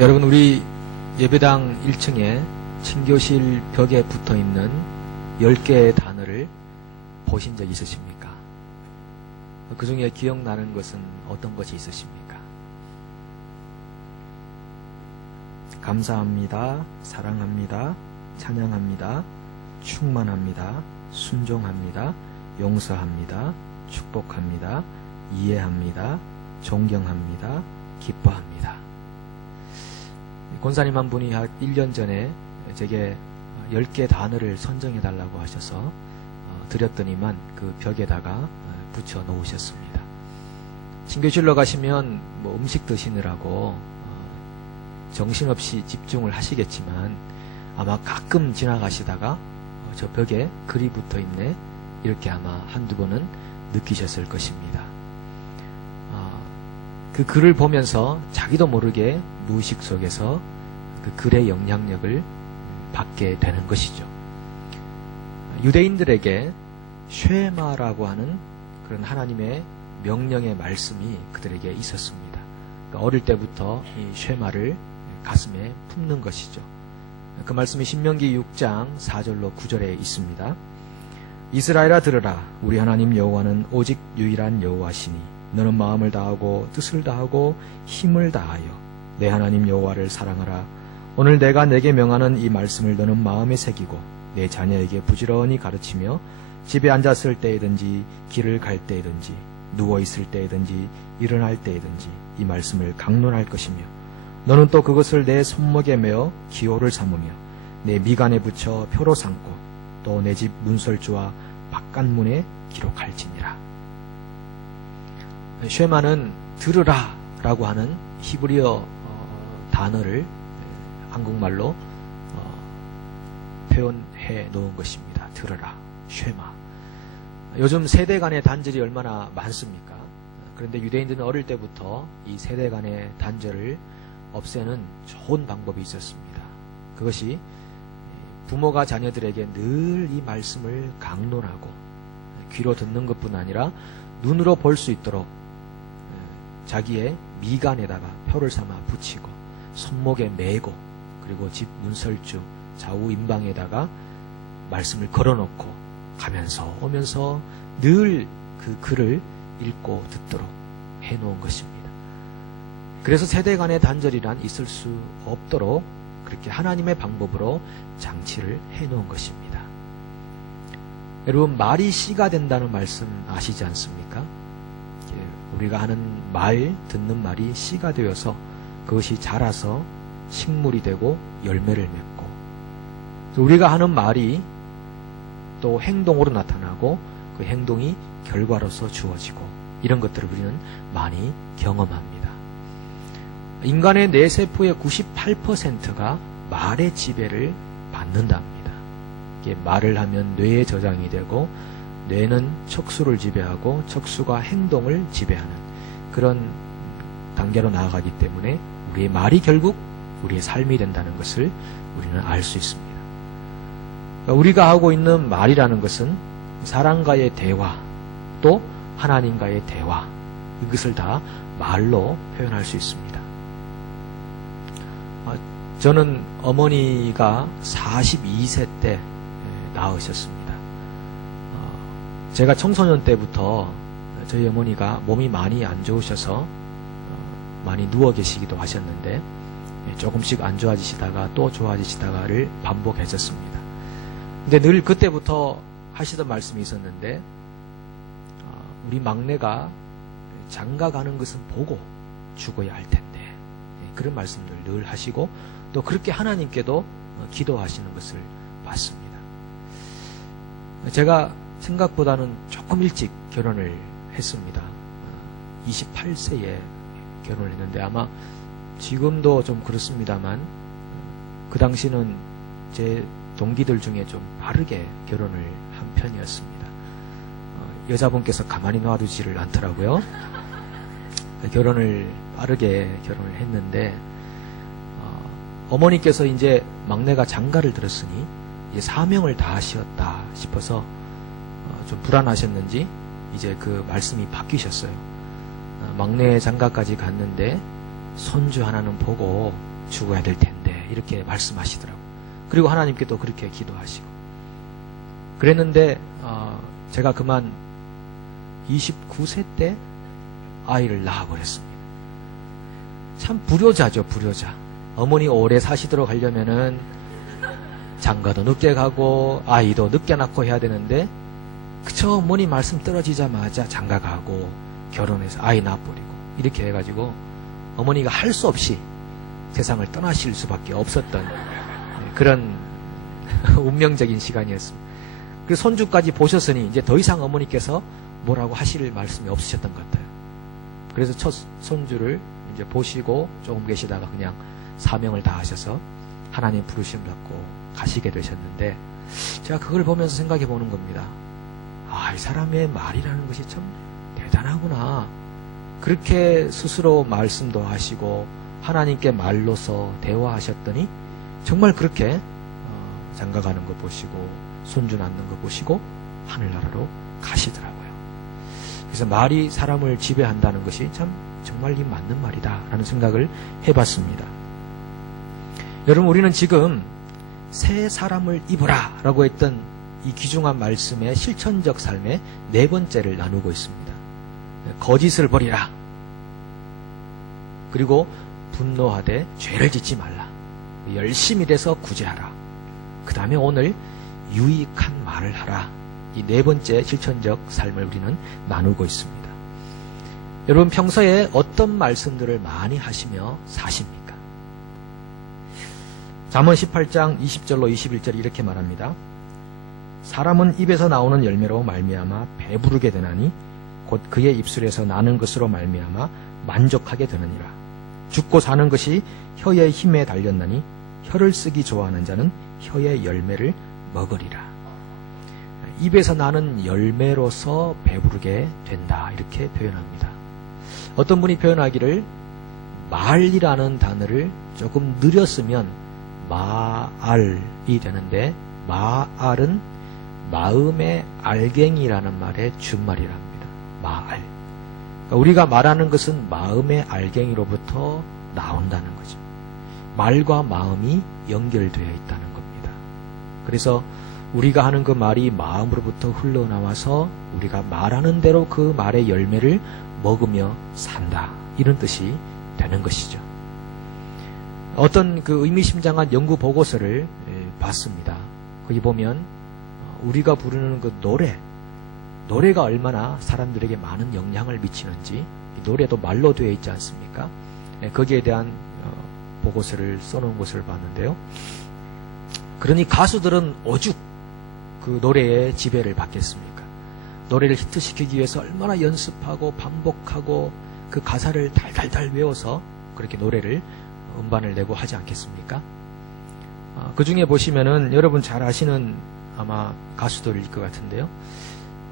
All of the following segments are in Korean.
여러분, 우리 예배당 1층에 친교실 벽에 붙어있는 10개의 단어를 보신 적 있으십니까? 그 중에 기억나는 것은 어떤 것이 있으십니까? 감사합니다, 사랑합니다, 찬양합니다, 충만합니다, 순종합니다, 용서합니다, 축복합니다, 이해합니다, 존경합니다, 기뻐합니다. 권사님 한 분이 약 1년 전에 제게 10개 단어를 선정해달라고 하셔서 드렸더니만 그 벽에다가 붙여 놓으셨습니다. 친교실로 가시면 뭐 음식 드시느라고 정신없이 집중을 하시겠지만 아마 가끔 지나가시다가 저 벽에 글이 붙어 있네, 이렇게 아마 한두 번은 느끼셨을 것입니다. 그 글을 보면서 자기도 모르게 무의식 속에서 그 글의 영향력을 받게 되는 것이죠. 유대인들에게 쉐마라고 하는 그런 하나님의 명령의 말씀이 그들에게 있었습니다. 그러니까 어릴 때부터 이 쉐마를 가슴에 품는 것이죠. 그 말씀이 신명기 6장 4절로 9절에 있습니다. 이스라엘아 들으라, 우리 하나님 여호와는 오직 유일한 여호와시니 너는 마음을 다하고 뜻을 다하고 힘을 다하여 내 하나님 여호와를 사랑하라. 오늘 내가 내게 명하는 이 말씀을 너는 마음에 새기고 내 자녀에게 부지런히 가르치며 집에 앉았을 때이든지 길을 갈 때이든지 누워있을 때이든지 일어날 때이든지 이 말씀을 강론할 것이며 너는 또 그것을 내 손목에 메어 기호를 삼으며 내 미간에 붙여 표로 삼고 또 내 집 문설주와 바깥문에 기록할지니라. 쉐마는 들으라 라고 하는 히브리어 단어를 한국말로 표현해 놓은 것입니다. 들으라, 쉐마. 요즘 세대 간의 단절이 얼마나 많습니까? 그런데 유대인들은 어릴 때부터 이 세대 간의 단절을 없애는 좋은 방법이 있었습니다. 그것이 부모가 자녀들에게 늘 이 말씀을 강론하고 귀로 듣는 것뿐 아니라 눈으로 볼 수 있도록 자기의 미간에다가 표를 삼아 붙이고 손목에 메고 그리고 집 문설주 좌우 임방에다가 말씀을 걸어놓고 가면서 오면서 늘 그 글을 읽고 듣도록 해놓은 것입니다. 그래서 세대 간의 단절이란 있을 수 없도록 그렇게 하나님의 방법으로 장치를 해놓은 것입니다. 여러분, 말이 씨가 된다는 말씀 아시지 않습니까? 우리가 하는 말, 듣는 말이 씨가 되어서 그것이 자라서 식물이 되고 열매를 맺고 우리가 하는 말이 또 행동으로 나타나고 그 행동이 결과로서 주어지고 이런 것들을 우리는 많이 경험합니다. 인간의 뇌세포의 98%가 말의 지배를 받는답니다. 이게 말을 하면 뇌에 저장이 되고 뇌는 척수를 지배하고 척수가 행동을 지배하는 그런 단계로 나아가기 때문에 우리의 말이 결국 우리의 삶이 된다는 것을 우리는 알 수 있습니다. 우리가 하고 있는 말이라는 것은 사람과의 대화 또 하나님과의 대화, 이것을 다 말로 표현할 수 있습니다. 저는 어머니가 42세 때 낳으셨습니다. 제가 청소년 때부터 저희 어머니가 몸이 많이 안 좋으셔서 많이 누워 계시기도 하셨는데 조금씩 안 좋아지시다가 또 좋아지시다가를 반복했었습니다. 근데 늘 그때부터 하시던 말씀이 있었는데 우리 막내가 장가 가는 것은 보고 죽어야 할 텐데 그런 말씀을 늘 하시고 또 그렇게 하나님께도 기도하시는 것을 봤습니다. 제가 생각보다는 조금 일찍 결혼을 했습니다. 28세에 결혼을 했는데 아마 지금도 좀 그렇습니다만 그 당시는 제 동기들 중에 좀 빠르게 결혼을 한 편이었습니다. 여자분께서 가만히 놔두지를 않더라고요. 결혼을 빠르게 결혼을 했는데 어머니께서 이제 막내가 장가를 들었으니 이제 사명을 다하셨다 싶어서 좀 불안하셨는지 이제 그 말씀이 바뀌셨어요. 막내 장가까지 갔는데 손주 하나는 보고 죽어야 될 텐데 이렇게 말씀하시더라고요. 그리고 하나님께 또 그렇게 기도하시고 그랬는데 제가 그만 29세 때 아이를 낳아버렸습니다. 참 불효자죠, 불효자. 어머니 오래 사시도록 하려면은 장가도 늦게 가고 아이도 늦게 낳고 해야 되는데 그저 어머니 말씀 떨어지자마자 장가 가고 결혼해서 아이 낳아버리고 이렇게 해가지고 어머니가 할 수 없이 세상을 떠나실 수밖에 없었던 그런 운명적인 시간이었습니다. 그 손주까지 보셨으니 이제 더 이상 어머니께서 뭐라고 하실 말씀이 없으셨던 것 같아요. 그래서 첫 손주를 이제 보시고 조금 계시다가 그냥 사명을 다하셔서 하나님 부르심 받고 가시게 되셨는데 제가 그걸 보면서 생각해 보는 겁니다. 이 사람의 말이라는 것이 참 대단하구나. 그렇게 스스로 말씀도 하시고 하나님께 말로서 대화하셨더니 정말 그렇게 장가가는 거 보시고 손주 낳는 거 보시고 하늘나라로 가시더라고요. 그래서 말이 사람을 지배한다는 것이 참 정말 이 맞는 말이다 라는 생각을 해봤습니다. 여러분, 우리는 지금 새 사람을 입으라 라고 했던 이 귀중한 말씀의 실천적 삶의 네 번째를 나누고 있습니다. 거짓을 버리라. 그리고 분노하되 죄를 짓지 말라. 열심히 돼서 구제하라. 그 다음에 오늘 유익한 말을 하라. 이 네 번째 실천적 삶을 우리는 나누고 있습니다. 여러분, 평소에 어떤 말씀들을 많이 하시며 사십니까? 잠언 18장 20절로 21절 이렇게 말합니다. 사람은 입에서 나오는 열매로 말미암아 배부르게 되나니 곧 그의 입술에서 나는 것으로 말미암아 만족하게 되느니라. 죽고 사는 것이 혀의 힘에 달렸나니 혀를 쓰기 좋아하는 자는 혀의 열매를 먹으리라. 입에서 나는 열매로서 배부르게 된다 이렇게 표현합니다. 어떤 분이 표현하기를 말이라는 단어를 조금 느렸으면 마알이 되는데 마알은 마음의 알갱이라는 말의 준말이랍니다. 마알. 그러니까 우리가 말하는 것은 마음의 알갱이로부터 나온다는 거죠. 말과 마음이 연결되어 있다는 겁니다. 그래서 우리가 하는 그 말이 마음으로부터 흘러나와서 우리가 말하는 대로 그 말의 열매를 먹으며 산다. 이런 뜻이 되는 것이죠. 어떤 그 의미심장한 연구 보고서를 봤습니다. 거기 보면 우리가 부르는 그 노래가 얼마나 사람들에게 많은 영향을 미치는지, 이 노래도 말로 되어 있지 않습니까? 거기에 대한 보고서를 써놓은 것을 봤는데요. 그러니 가수들은 오죽 그 노래의 지배를 받겠습니까? 노래를 히트시키기 위해서 얼마나 연습하고 반복하고 그 가사를 달달달 외워서 그렇게 노래를 음반을 내고 하지 않겠습니까? 그 중에 보시면은 여러분 잘 아시는 아마 가수들일 것 같은데요.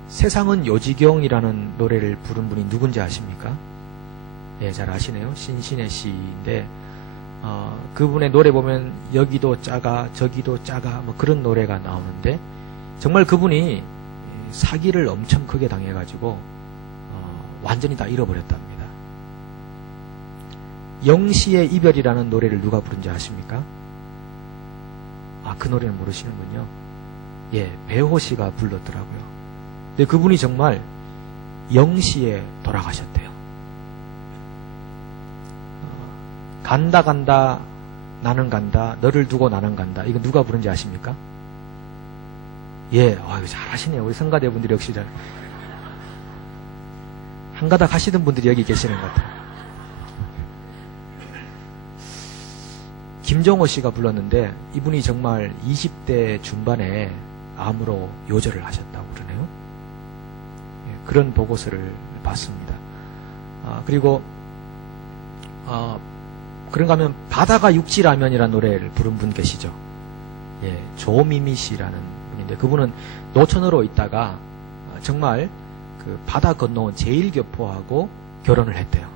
세상은 요지경이라는 노래를 부른 분이 누군지 아십니까? 예, 잘 아시네요. 신신의 씨인데 그분의 노래 보면 여기도 작아 저기도 작아 뭐 그런 노래가 나오는데 정말 그분이 사기를 엄청 크게 당해가지고 완전히 다 잃어버렸답니다. 영시의 이별이라는 노래를 누가 부른지 아십니까? 그 노래는 모르시는군요. 예, 배호 씨가 불렀더라고요. 근데 그분이 정말 영시에 돌아가셨대요. 간다 간다 나는 간다 너를 두고 나는 간다. 이거 누가 부른지 아십니까? 예, 잘하시네요. 우리 성가대분들이 역시 잘. 한가닥 하시던 분들이 여기 계시는 것 같아요. 김정호 씨가 불렀는데 이분이 정말 20대 중반에 암으로 요절을 하셨다고 그러네요. 예, 그런 보고서를 봤습니다. 그리고 그런가 하면 바다가 육지라면이라는 노래를 부른 분 계시죠. 예, 조미미 씨라는 분인데 그분은 노천으로 있다가 정말 그 바다 건너온 제일교포하고 결혼을 했대요.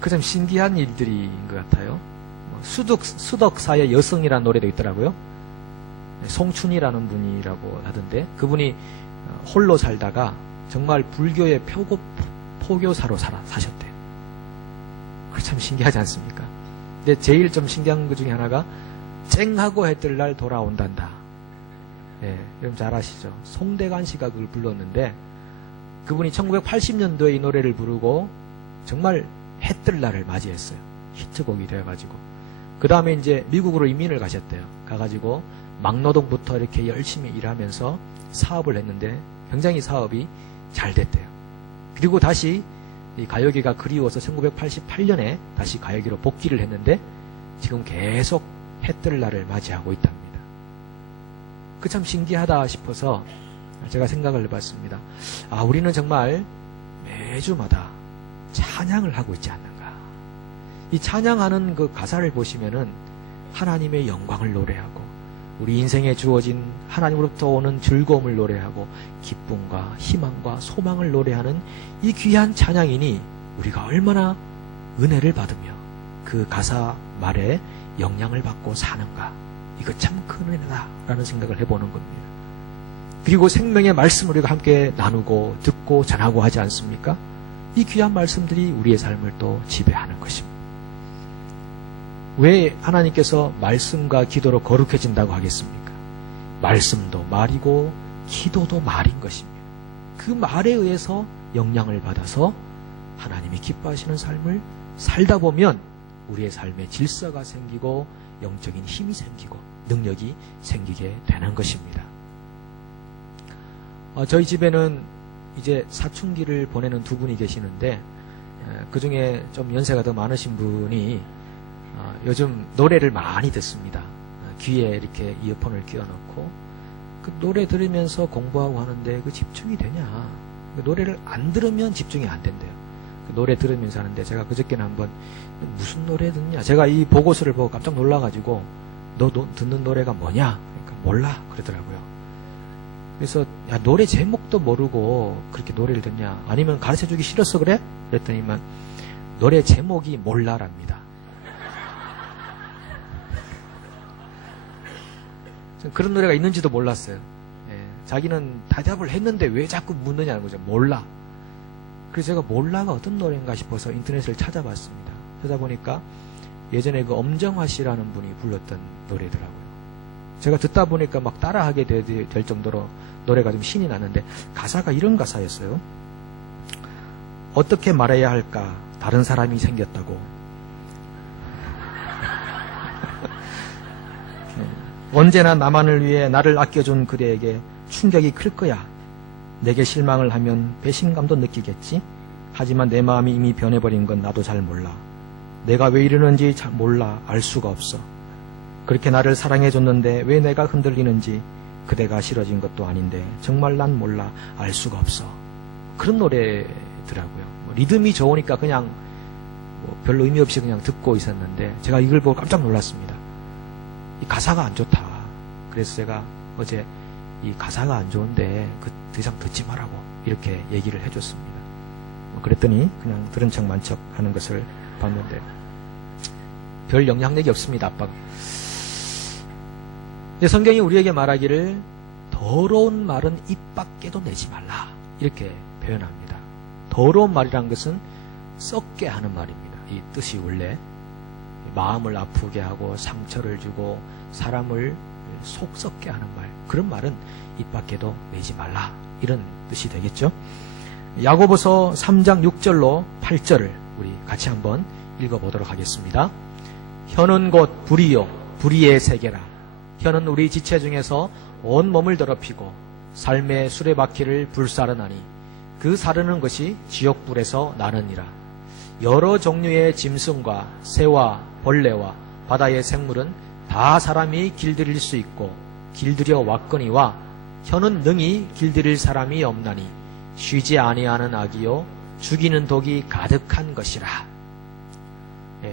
그 참 신기한 일들인 것 같아요. 수덕사의 여성이라는 노래도 있더라고요. 송춘이라는 분이라고 하던데 그분이 홀로 살다가 정말 불교의 포교사로 사셨대요. 참 신기하지 않습니까? 근데 제일 좀 신기한 것 중에 하나가 쨍하고 해 뜰 날 돌아온단다. 예, 여러분 잘 아시죠? 송대관 씨가 그걸 불렀는데 그분이 1980년도에 이 노래를 부르고 정말 해 뜰 날을 맞이했어요. 히트곡이 되어가지고. 그 다음에 이제 미국으로 이민을 가셨대요. 가가지고 막노동부터 이렇게 열심히 일하면서 사업을 했는데 굉장히 사업이 잘 됐대요. 그리고 다시 이 가요계가 그리워서 1988년에 다시 가요계로 복귀를 했는데 지금 계속 해 뜰 날을 맞이하고 있답니다. 그 참 신기하다 싶어서 제가 생각을 해봤습니다. 아, 우리는 정말 매주마다 찬양을 하고 있지 않는가. 이 찬양하는 그 가사를 보시면은 하나님의 영광을 노래하고 우리 인생에 주어진 하나님으로부터 오는 즐거움을 노래하고 기쁨과 희망과 소망을 노래하는 이 귀한 찬양이니 우리가 얼마나 은혜를 받으며 그 가사 말에 영향을 받고 사는가. 이거 참 큰 은혜다라는 생각을 해보는 겁니다. 그리고 생명의 말씀을 우리가 함께 나누고 듣고 전하고 하지 않습니까? 이 귀한 말씀들이 우리의 삶을 또 지배하는 것입니다. 왜 하나님께서 말씀과 기도로 거룩해진다고 하겠습니까? 말씀도 말이고 기도도 말인 것입니다. 그 말에 의해서 영향을 받아서 하나님이 기뻐하시는 삶을 살다 보면 우리의 삶에 질서가 생기고 영적인 힘이 생기고 능력이 생기게 되는 것입니다. 저희 집에는 이제 사춘기를 보내는 두 분이 계시는데 그 중에 좀 연세가 더 많으신 분이 요즘 노래를 많이 듣습니다. 귀에 이렇게 이어폰을 끼워놓고 그 노래 들으면서 공부하고 하는데 그 집중이 되냐. 그 노래를 안 들으면 집중이 안 된대요. 그 노래 들으면서 하는데 제가 그저께는 한번 무슨 노래 듣냐. 제가 이 보고서를 보고 깜짝 놀라가지고 너 듣는 노래가 뭐냐? 그러니까 몰라 그러더라고요. 그래서 야, 노래 제목도 모르고 그렇게 노래를 듣냐? 아니면 가르쳐주기 싫어서 그래? 그랬더니만 노래 제목이 몰라랍니다. 그런 노래가 있는지도 몰랐어요. 예, 자기는 대답을 했는데 왜 자꾸 묻느냐는 거죠. 몰라. 그래서 제가 몰라가 어떤 노래인가 싶어서 인터넷을 찾아봤습니다. 찾아보니까 예전에 그 엄정화 씨라는 분이 불렀던 노래더라고요. 제가 듣다 보니까 막 따라하게 될 정도로 노래가 좀 신이 났는데 가사가 이런 가사였어요. 어떻게 말해야 할까? 다른 사람이 생겼다고. 언제나 나만을 위해 나를 아껴준 그대에게 충격이 클 거야. 내게 실망을 하면 배신감도 느끼겠지? 하지만 내 마음이 이미 변해버린 건 나도 잘 몰라. 내가 왜 이러는지 잘 몰라. 알 수가 없어. 그렇게 나를 사랑해줬는데 왜 내가 흔들리는지 그대가 싫어진 것도 아닌데 정말 난 몰라. 알 수가 없어. 그런 노래더라고요. 리듬이 좋으니까 그냥 별로 의미 없이 그냥 듣고 있었는데 제가 이걸 보고 깜짝 놀랐습니다. 이 가사가 안 좋다. 그래서 제가 어제 이 가사가 안 좋은데 더 이상 듣지 말라고 이렇게 얘기를 해줬습니다. 그랬더니 그냥 들은 척 만척 하는 것을 봤는데 별 영향력이 없습니다. 아빠가. 성경이 우리에게 말하기를 더러운 말은 입 밖에도 내지 말라 이렇게 표현합니다. 더러운 말이란 것은 썩게 하는 말입니다. 이 뜻이 원래 마음을 아프게 하고 상처를 주고 사람을 속 썩게 하는 말, 그런 말은 입 밖에도 내지 말라 이런 뜻이 되겠죠. 야고보서 3장 6절로 8절을 우리 같이 한번 읽어보도록 하겠습니다. 혀는 곧 불이요 불의의 세계라. 혀는 우리 지체 중에서 온 몸을 더럽히고 삶의 수레바퀴를 불사르나니 그 사르는 것이 지옥불에서 나느니라. 여러 종류의 짐승과 새와 벌레와 바다의 생물은 다 사람이 길들일 수 있고 길들여 왔거니와 혀는 능히 길들일 사람이 없나니 쉬지 아니하는 악이요 죽이는 독이 가득한 것이라.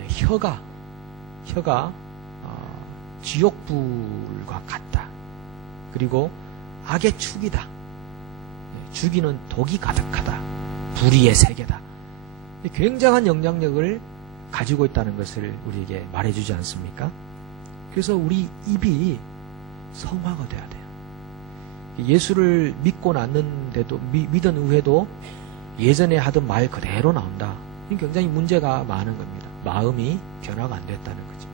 혀가 지옥불과 같다. 그리고 악의 축이다. 죽이는 독이 가득하다. 불의의 세계다. 굉장한 영향력을 가지고 있다는 것을 우리에게 말해주지 않습니까? 그래서 우리 입이 성화가 돼야 돼요. 예수를 믿고 났는데도 믿은 후에도 예전에 하던 말 그대로 나온다. 굉장히 문제가 많은 겁니다. 마음이 변화가 안 됐다는 거죠.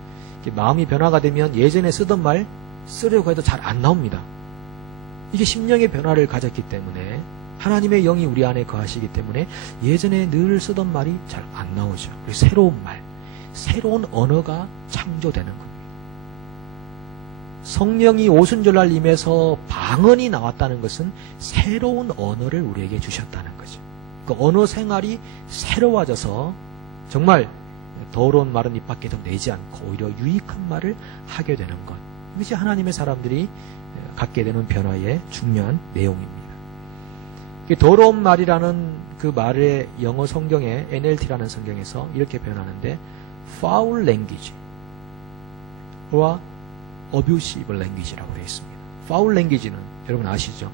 마음이 변화가 되면 예전에 쓰던 말 쓰려고 해도 잘 안 나옵니다. 이게 심령의 변화를 가졌기 때문에 하나님의 영이 우리 안에 거하시기 때문에 예전에 늘 쓰던 말이 잘 안 나오죠. 새로운 말, 새로운 언어가 창조되는 겁니다. 성령이 오순절날 임해서 방언이 나왔다는 것은 새로운 언어를 우리에게 주셨다는 거죠. 그 언어 생활이 새로워져서 정말 더러운 말은 입 밖에 더 내지 않고 오히려 유익한 말을 하게 되는 것. 이것이 하나님의 사람들이 갖게 되는 변화의 중요한 내용입니다. 더러운 말이라는 그 말의 영어 성경에 NLT라는 성경에서 이렇게 표현하는데 foul language와 abusive language라고 되어 있습니다. foul language는 여러분 아시죠?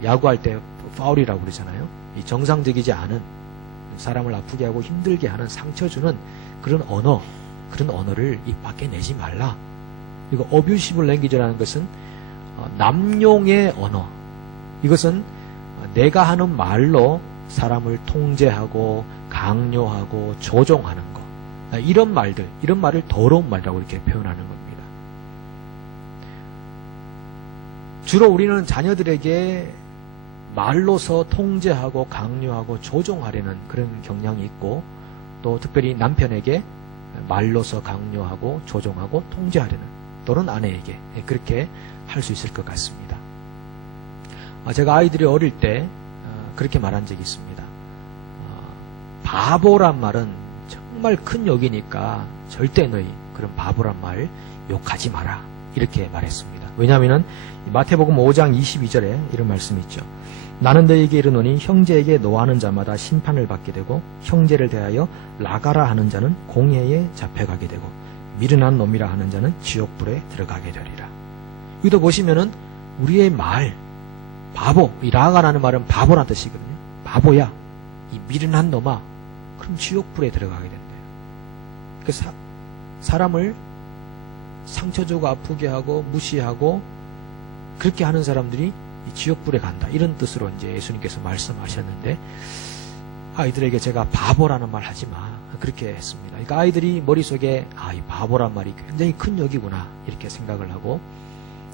그 야구할 때 foul이라고 그러잖아요. 이 정상적이지 않은 사람을 아프게 하고 힘들게 하는 상처 주는 그런 언어를 입 밖에 내지 말라. 그리고 abusive language라는 것은 남용의 언어. 이것은 내가 하는 말로 사람을 통제하고 강요하고 조종하는 것. 이런 말을 더러운 말이라고 이렇게 표현하는 겁니다. 주로 우리는 자녀들에게 말로서 통제하고 강요하고 조종하려는 그런 경향이 있고 또 특별히 남편에게 말로서 강요하고 조종하고 통제하려는 또는 아내에게 그렇게 할 수 있을 것 같습니다. 제가 아이들이 어릴 때 그렇게 말한 적이 있습니다. 바보란 말은 정말 큰 욕이니까 절대 너희 그런 바보란 말 욕하지 마라 이렇게 말했습니다. 왜냐하면 마태복음 5장 22절에 이런 말씀이 있죠. 나는 너희에게 이르노니 형제에게 노하는 자마다 심판을 받게 되고 형제를 대하여 나가라 하는 자는 공회에 잡혀가게 되고 미련한 놈이라 하는 자는 지옥불에 들어가게 되리라. 여기도 보시면은 우리의 말 바보, 이 나가라는 말은 바보란 뜻이거든요. 바보야, 이 미련한 놈아, 그럼 지옥불에 들어가게 된대요. 그 사람을 상처 주고 아프게 하고 무시하고 그렇게 하는 사람들이 지옥불에 간다. 이런 뜻으로 이제 예수님께서 말씀하셨는데 아이들에게 제가 바보라는 말 하지 마. 그렇게 했습니다. 그러니까 아이들이 머릿속에 이 바보란 말이 굉장히 큰 욕이구나. 이렇게 생각을 하고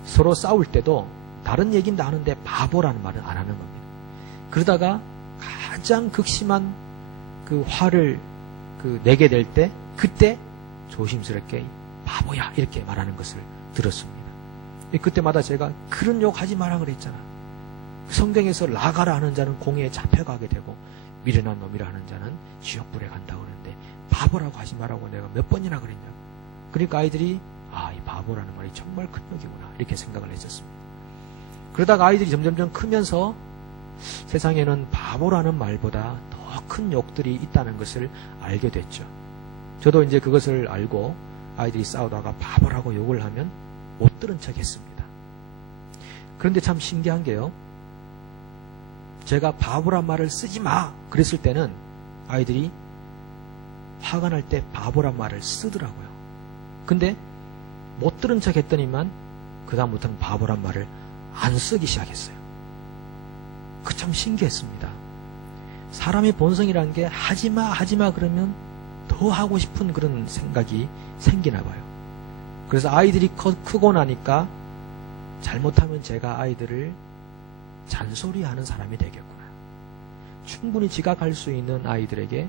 서로 싸울 때도 다른 얘기는 다 하는데 바보라는 말은 안 하는 겁니다. 그러다가 가장 극심한 그 화를 내게 될 때 그때 조심스럽게 바보야 이렇게 말하는 것을 들었습니다. 그때마다 제가 그런 욕 하지 마라 그랬잖아. 성경에서 나가라 하는 자는 공회에 잡혀가게 되고 미련한 놈이라 하는 자는 지옥불에 간다고 그러는데 바보라고 하지 말라고 내가 몇 번이나 그랬냐고. 그러니까 아이들이 이 바보라는 말이 정말 큰 욕이구나 이렇게 생각을 했었습니다. 그러다가 아이들이 점점점 크면서 세상에는 바보라는 말보다 더 큰 욕들이 있다는 것을 알게 됐죠. 저도 이제 그것을 알고 아이들이 싸우다가 바보라고 욕을 하면 못 들은 척 했습니다. 그런데 참 신기한 게요. 제가 바보란 말을 쓰지 마! 그랬을 때는 아이들이 화가 날 때 바보란 말을 쓰더라고요. 근데 못 들은 척 했더니만 그다음부터는 바보란 말을 안 쓰기 시작했어요. 그 참 신기했습니다. 사람의 본성이라는 게 하지마 그러면 더 하고 싶은 그런 생각이 생기나 봐요. 그래서 아이들이 크고 나니까 잘못하면 제가 아이들을 잔소리하는 사람이 되겠구나. 충분히 지각할 수 있는 아이들에게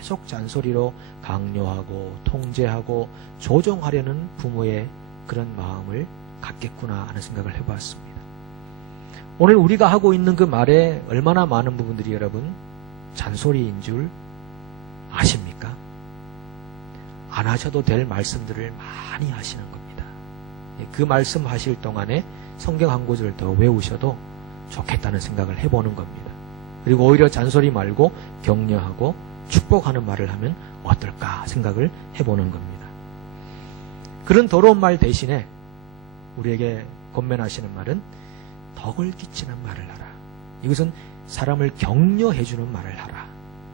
계속 잔소리로 강요하고 통제하고 조종하려는 부모의 그런 마음을 갖겠구나 하는 생각을 해보았습니다. 오늘 우리가 하고 있는 그 말에 얼마나 많은 부분들이 여러분 잔소리인 줄 아십니까? 안 하셔도 될 말씀들을 많이 하시는 겁니다. 그 말씀 하실 동안에 성경 한 구절을 더 외우셔도 좋겠다는 생각을 해보는 겁니다. 그리고 오히려 잔소리 말고 격려하고 축복하는 말을 하면 어떨까 생각을 해보는 겁니다. 그런 더러운 말 대신에 우리에게 권면하시는 말은 덕을 끼치는 말을 하라. 이것은 사람을 격려해주는 말을 하라.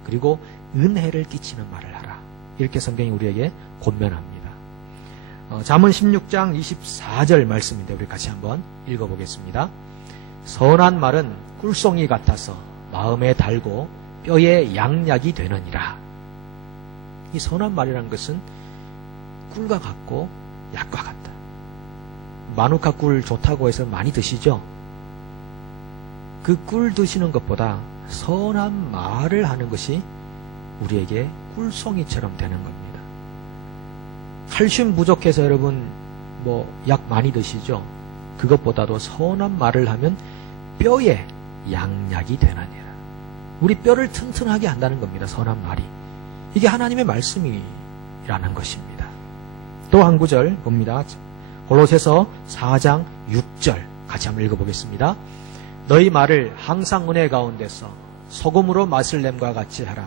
그리고 은혜를 끼치는 말을 하라. 이렇게 성경이 우리에게 권면합니다. 잠언 16장 24절 말씀인데 우리 같이 한번 읽어보겠습니다. 선한 말은 꿀송이 같아서 마음에 달고 뼈에 양약이 되느니라. 이 선한 말이라는 것은 꿀과 같고 약과 같다. 마누카 꿀 좋다고 해서 많이 드시죠? 그 꿀 드시는 것보다 선한 말을 하는 것이 우리에게 꿀송이처럼 되는 겁니다. 칼슘 부족해서 여러분 약 많이 드시죠? 그것보다도 선한 말을 하면 뼈에 양약이 되느니라. 우리 뼈를 튼튼하게 한다는 겁니다. 선한 말이. 이게 하나님의 말씀이라는 것입니다. 또 한 구절 봅니다. 골로새서 4장 6절 같이 한번 읽어보겠습니다. 너희 말을 항상 은혜 가운데서 소금으로 맛을 냄과 같이 하라.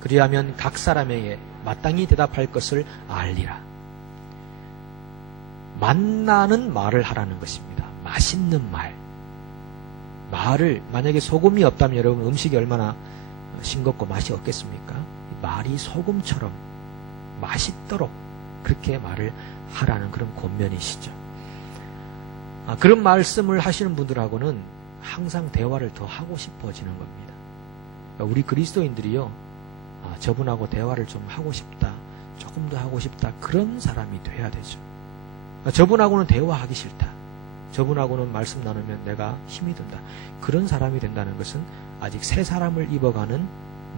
그리하면 각 사람에게 마땅히 대답할 것을 알리라. 맛나는 말을 하라는 것입니다. 맛있는 말. 말을 만약에 소금이 없다면 여러분 음식이 얼마나 싱겁고 맛이 없겠습니까? 말이 소금처럼 맛있도록 그렇게 말을 하라는 그런 권면이시죠. 그런 말씀을 하시는 분들하고는 항상 대화를 더 하고 싶어지는 겁니다. 우리 그리스도인들이요, 저분하고 대화를 좀 하고 싶다, 조금 더 하고 싶다, 그런 사람이 돼야 되죠. 저분하고는 대화하기 싫다, 저분하고는 말씀 나누면 내가 힘이 든다, 그런 사람이 된다는 것은 아직 새 사람을 입어가는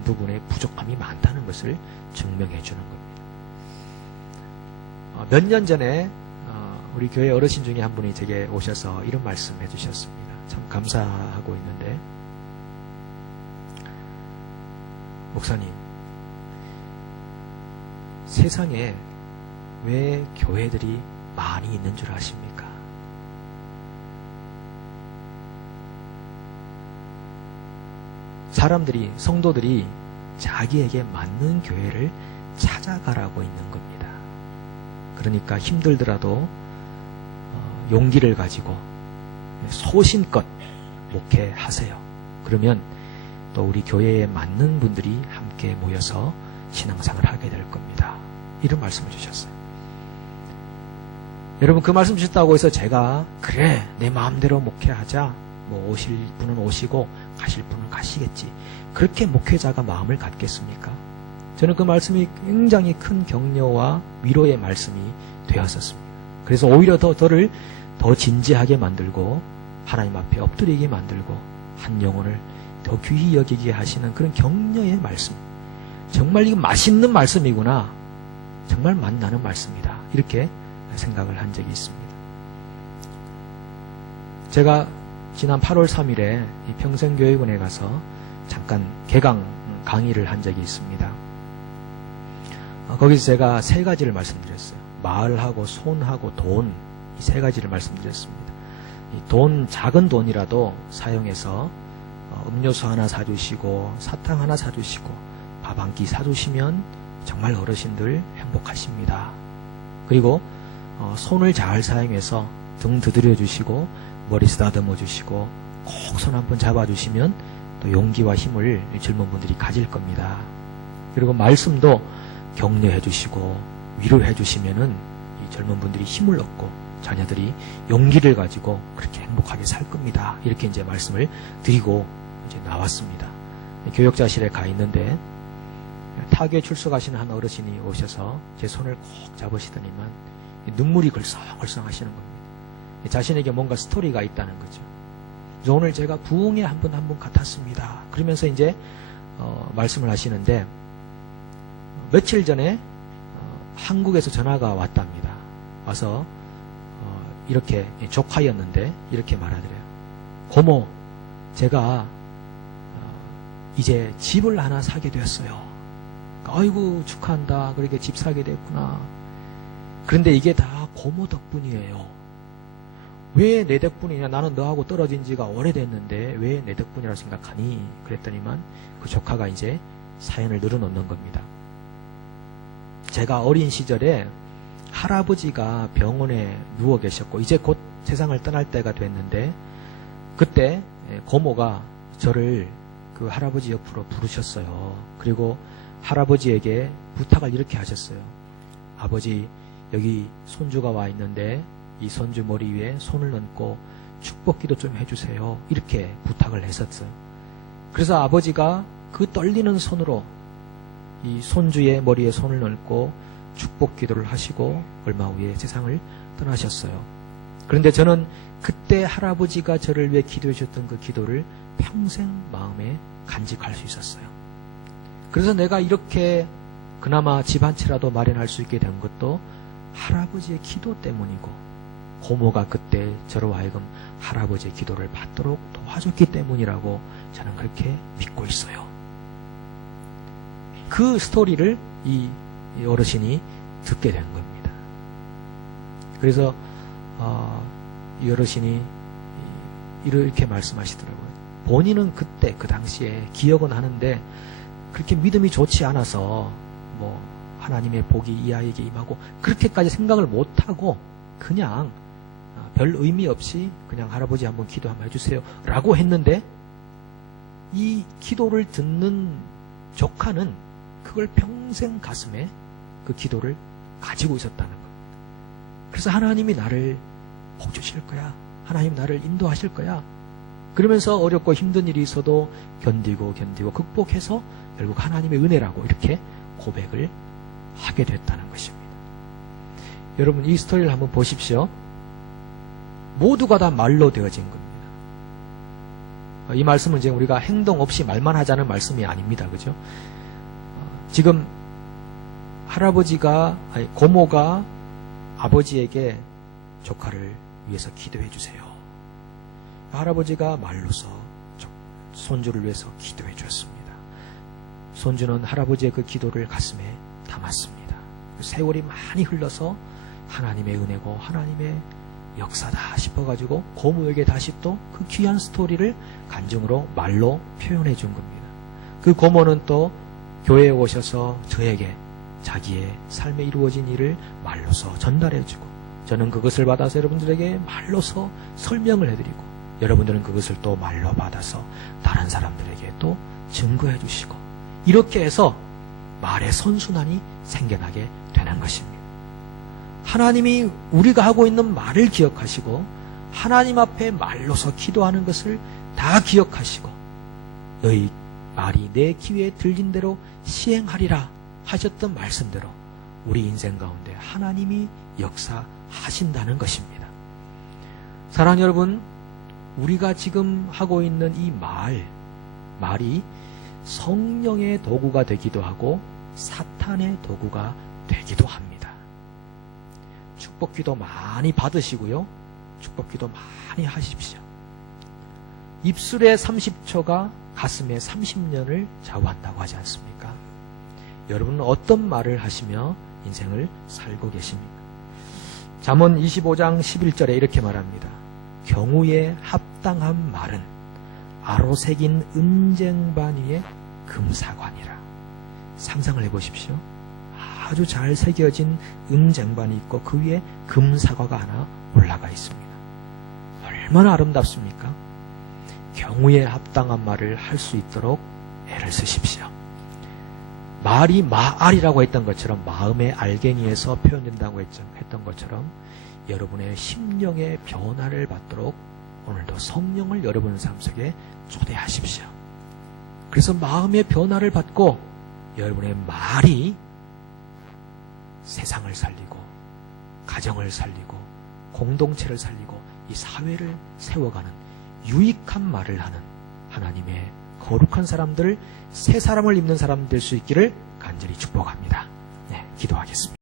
부분에 부족함이 많다는 것을 증명해 주는 겁니다. 몇 년 전에 우리 교회 어르신 중에 한 분이 제게 오셔서 이런 말씀 해주셨습니다. 참 감사하고 있는데, 목사님, 세상에 왜 교회들이 많이 있는 줄 아십니까? 사람들이, 성도들이 자기에게 맞는 교회를 찾아가라고 있는 겁니다. 그러니까 힘들더라도 용기를 가지고 소신껏 목회하세요. 그러면 또 우리 교회에 맞는 분들이 함께 모여서 신앙생활을 하게 될 겁니다. 이런 말씀을 주셨어요. 여러분, 그 말씀 주셨다고 해서 제가 그래 내 마음대로 목회하자, 오실 분은 오시고 가실 분은 가시겠지, 그렇게 목회자가 마음을 갖겠습니까? 저는 그 말씀이 굉장히 큰 격려와 위로의 말씀이 되었었습니다. 그래서 오히려 저를 더 진지하게 만들고 하나님 앞에 엎드리게 만들고 한 영혼을 더 귀히 여기게 하시는 그런 격려의 말씀. 정말 이거 맛있는 말씀이구나, 정말 맛나는 말씀이다, 이렇게 생각을 한 적이 있습니다. 제가 지난 8월 3일에 평생교육원에 가서 잠깐 개강 강의를 한 적이 있습니다. 거기서 제가 세 가지를 말씀드렸어요. 말하고 손하고 돈, 이 세 가지를 말씀드렸습니다. 이 돈, 작은 돈이라도 사용해서 음료수 하나 사주시고 사탕 하나 사주시고 밥 한 끼 사주시면 정말 어르신들 행복하십니다. 그리고 손을 잘 사용해서 등 두드려 주시고 머리 쓰다듬어 주시고 꼭 손 한 번 잡아주시면 또 용기와 힘을 젊은 분들이 가질 겁니다. 그리고 말씀도 격려해 주시고 위로해 주시면은 이 젊은 분들이 힘을 얻고 자녀들이 용기를 가지고 그렇게 행복하게 살 겁니다. 이렇게 이제 말씀을 드리고 이제 나왔습니다. 교역자실에 가 있는데 타교에 출석하시는 한 어르신이 오셔서 제 손을 꼭 잡으시더니만 눈물이 걸썽걸썽 하시는 겁니다. 자신에게 뭔가 스토리가 있다는 거죠. 그래서 오늘 제가 부흥에 한 분 같았습니다. 그러면서 이제 말씀을 하시는데, 며칠 전에 한국에서 전화가 왔답니다. 와서 이렇게 조카였는데 이렇게 말하더래요. 고모, 제가 이제 집을 하나 사게 되었어요. 아이고 축하한다. 그렇게 집 사게 됐구나. 그런데 이게 다 고모 덕분이에요. 왜 내 덕분이냐? 나는 너하고 떨어진 지가 오래됐는데 왜 내 덕분이라고 생각하니? 그랬더니만 그 조카가 이제 사연을 늘어놓는 겁니다. 제가 어린 시절에 할아버지가 병원에 누워 계셨고 이제 곧 세상을 떠날 때가 됐는데, 그때 고모가 저를 그 할아버지 옆으로 부르셨어요. 그리고 할아버지에게 부탁을 이렇게 하셨어요. 아버지, 여기 손주가 와 있는데 이 손주 머리 위에 손을 얹고 축복기도 좀 해주세요. 이렇게 부탁을 했었어요. 그래서 아버지가 그 떨리는 손으로 이 손주의 머리에 손을 얹고 축복 기도를 하시고 얼마 후에 세상을 떠나셨어요. 그런데 저는 그때 할아버지가 저를 위해 기도해 주셨던 그 기도를 평생 마음에 간직할 수 있었어요. 그래서 내가 이렇게 그나마 집 한 채라도 마련할 수 있게 된 것도 할아버지의 기도 때문이고, 고모가 그때 저로 하여금 할아버지의 기도를 받도록 도와줬기 때문이라고 저는 그렇게 믿고 있어요. 그 스토리를 이 어르신이 듣게 된 겁니다. 그래서 이 어르신이 이렇게 말씀하시더라고요. 본인은 그때 그 당시에 기억은 하는데 그렇게 믿음이 좋지 않아서 뭐 하나님의 복이 이 아이에게 임하고 그렇게까지 생각을 못하고 그냥 별 의미 없이 그냥 할아버지 한번 기도 한번 해주세요 라고 했는데, 이 기도를 듣는 조카는 그걸 평생 가슴에 그 기도를 가지고 있었다는 겁니다. 그래서 하나님이 나를 복 주실 거야, 하나님 나를 인도하실 거야, 그러면서 어렵고 힘든 일이 있어도 견디고 극복해서 결국 하나님의 은혜라고 이렇게 고백을 하게 됐다는 것입니다. 여러분, 이 스토리를 한번 보십시오. 모두가 다 말로 되어진 겁니다. 이 말씀은 이제 우리가 행동 없이 말만 하자는 말씀이 아닙니다. 그죠? 지금 고모가 아버지에게 조카를 위해서 기도해 주세요. 할아버지가 말로서 손주를 위해서 기도해 주었습니다. 손주는 할아버지의 그 기도를 가슴에 담았습니다. 세월이 많이 흘러서 하나님의 은혜고 하나님의 역사다 싶어가지고 고모에게 다시 또 그 귀한 스토리를 간증으로 말로 표현해 준 겁니다. 그 고모는 또 교회에 오셔서 저에게 자기의 삶에 이루어진 일을 말로서 전달해 주고, 저는 그것을 받아서 여러분들에게 말로서 설명을 해드리고, 여러분들은 그것을 또 말로 받아서 다른 사람들에게 또 증거해 주시고, 이렇게 해서 말의 선순환이 생겨나게 되는 것입니다. 하나님이 우리가 하고 있는 말을 기억하시고 하나님 앞에 말로서 기도하는 것을 다 기억하시고 너희 말이 내 귀에 들린 대로 시행하리라 하셨던 말씀대로 우리 인생 가운데 하나님이 역사하신다는 것입니다. 사랑하는 여러분, 우리가 지금 하고 있는 이 말이 성령의 도구가 되기도 하고 사탄의 도구가 되기도 합니다. 축복기도 많이 받으시고요. 축복기도 많이 하십시오. 입술의 30초가 가슴의 30년을 좌우한다고 하지 않습니까? 여러분은 어떤 말을 하시며 인생을 살고 계십니까? 잠언 25장 11절에 이렇게 말합니다. 경우에 합당한 말은 아로 새긴 은쟁반 위에 금사관이라. 상상을 해보십시오. 아주 잘 새겨진 은쟁반이 있고 그 위에 금사과가 하나 올라가 있습니다. 얼마나 아름답습니까? 경우에 합당한 말을 할 수 있도록 애를 쓰십시오. 말이 마알이라고 했던 것처럼 마음의 알갱이에서 표현된다고 했던 것처럼 여러분의 심령의 변화를 받도록 오늘도 성령을 여러분 삶 속에 초대하십시오. 그래서 마음의 변화를 받고 여러분의 말이 세상을 살리고 가정을 살리고 공동체를 살리고 이 사회를 세워가는 유익한 말을 하는 하나님의 거룩한 사람들, 새 사람을 입는 사람 될 수 있기를 간절히 축복합니다. 네, 기도하겠습니다.